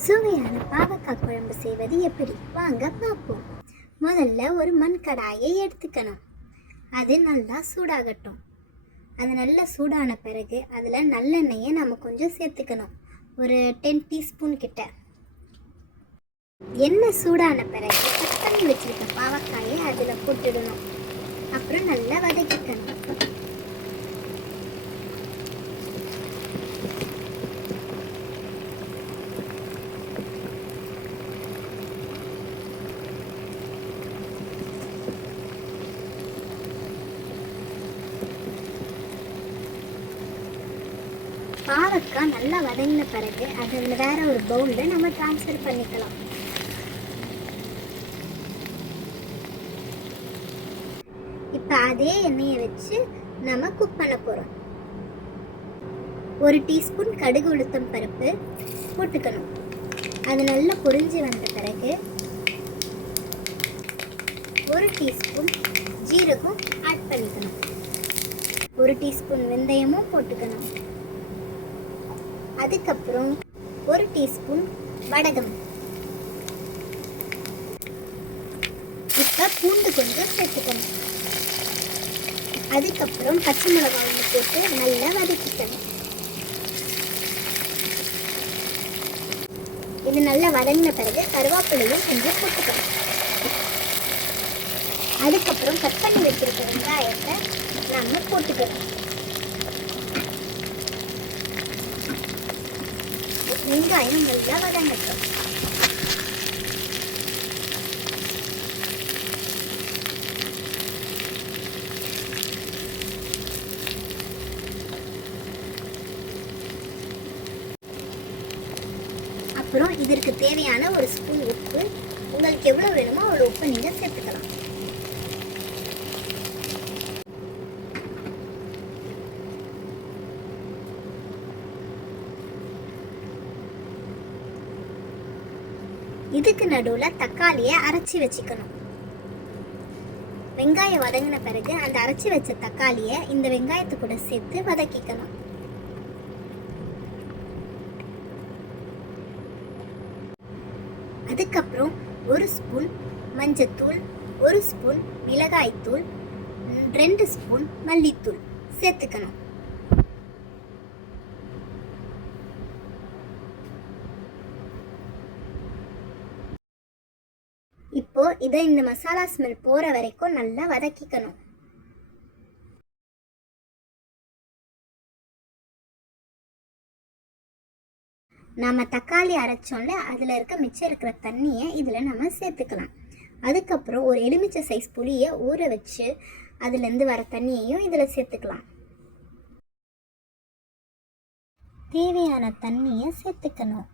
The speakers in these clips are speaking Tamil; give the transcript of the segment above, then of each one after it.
சுவையான பாவக்காய் குழம்பு செய்வது எப்படி? வாங்க பார்ப்போம். முதல்ல ஒரு மண் கடாயை எடுத்துக்கணும். அது நல்லா சூடாகட்டும். அது நல்லா சூடான பிறகு அதில் நல்லெண்ணெயை நம்ம கொஞ்சம் சேர்த்துக்கணும். ஒரு டென் டீஸ்பூன் கிட்ட. எண்ணெய் சூடான பிறகு கட் பண்ணி வச்சிருக்க பாவக்காயை அதில் போட்டுடணும். அப்புறம் நல்லா வதக்கிக்கணும். பாவக்காய் நல்லா வதங்கின பிறகு அது அதில் வேற ஒரு பவுலில் நம்ம ட்ரான்ஸ்ஃபர் பண்ணிக்கலாம். இப்போ அதே எண்ணெயை வச்சு நம்ம குக் பண்ண போகிறோம் ஒரு டீஸ்பூன் கடுகு உளுத்தம் பருப்பு போட்டுக்கணும். அது நல்லா பொரிஞ்சு வந்த பிறகு ஒரு டீஸ்பூன் ஜீரகம் ஆட் பண்ணிக்கணும். ஒரு டீஸ்பூன் வெந்தயமும் போட்டுக்கணும். அதுக்கப்புறம் ஒரு டீஸ்பூன் வடகம். இப்போ பூண்டு கொஞ்சம் சேர்த்துக்கணும். அதுக்கப்புறம் பச்சை மிளகாய் ஒன்று போட்டு நல்லா வதக்கிக்கணும். இது நல்லா வதங்கின பிறகு கருவேப்பிலையும் கொஞ்சம் போட்டுக்கணும். அதுக்கப்புறம் கட் பண்ணி வச்சிருக்க வெங்காயத்தை நம்ம போட்டுக்கணும். வெங்காயம் நல்லா வதங்கட்டும் அப்புறம் இதற்கு தேவையான ஒரு ஸ்பூன் உப்பு. உங்களுக்கு எவ்வளோ வேணுமோ அவ்வளோ உப்பு நீங்கள் சேர்த்துக்கலாம். இதுக்கு நடுவில் தக்காளியை அரைச்சி வச்சுக்கணும். வெங்காயம் வதங்கின பிறகு அந்த அரைச்சி வச்ச தக்காளியை இந்த வெங்காயத்து கூட சேர்த்து வதக்கிக்கணும். அதுக்கப்புறம் ஒரு ஸ்பூன் மஞ்சத்தூள் ஒரு ஸ்பூன் மிளகாய்த்தூள் ரெண்டு ஸ்பூன் மல்லித்தூள் சேர்த்துக்கணும். அப்போ இதை இந்த மசாலா ஸ்மெல் போற வரைக்கும் நல்லா வதக்கிக்கணும். நாம தக்காளி அரைச்சோம்ல அதில் இருக்க மிச்சம் இருக்கிற தண்ணியை இதில் நம்ம சேர்த்துக்கலாம். அதுக்கப்புறம் ஒரு எலுமிச்சை சைஸ் புளியை ஊற வச்சு அதுலேருந்து வர தண்ணியையும் இதில் சேர்த்துக்கலாம். தேவையான தண்ணியை சேர்த்துக்கணும்.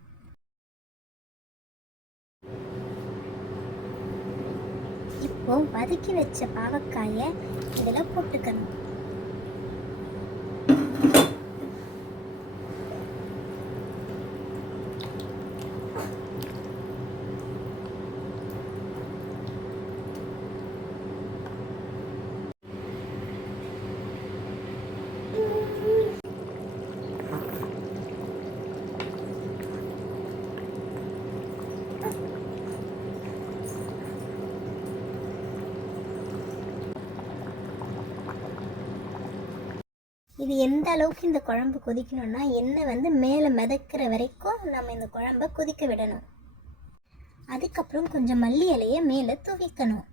இப்போ வதக்கி வச்ச பாவக்காயை இதில் போட்டுக்கணும். இது எந்த அளவுக்கு இந்த குழம்பு கொதிக்கணும்னா எண்ணெய் வந்து மேலே மிதக்கிற வரைக்கும் நம்ம இந்த குழம்ப கொதிக்க விடணும். அதுக்கப்புறம் கொஞ்சம் மல்லி இலையை மேலே துவிக்கணும்.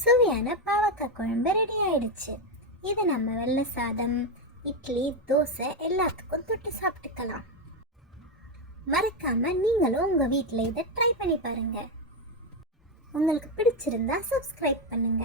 சுவையான பாவக்காய் குழம்பு ரெடி ஆயிடுச்சு. இது நம்ம வெள்ளை சாதம் இட்லி தோசை எல்லாத்துக்கும் தொட்டு சாப்பிட்டுக்கலாம். மறக்காம நீங்களும் உங்க வீட்டில் இதை ட்ரை பண்ணி பாருங்க. உங்களுக்கு பிடிச்சிருந்தா சப்ஸ்கிரைப் பண்ணுங்க.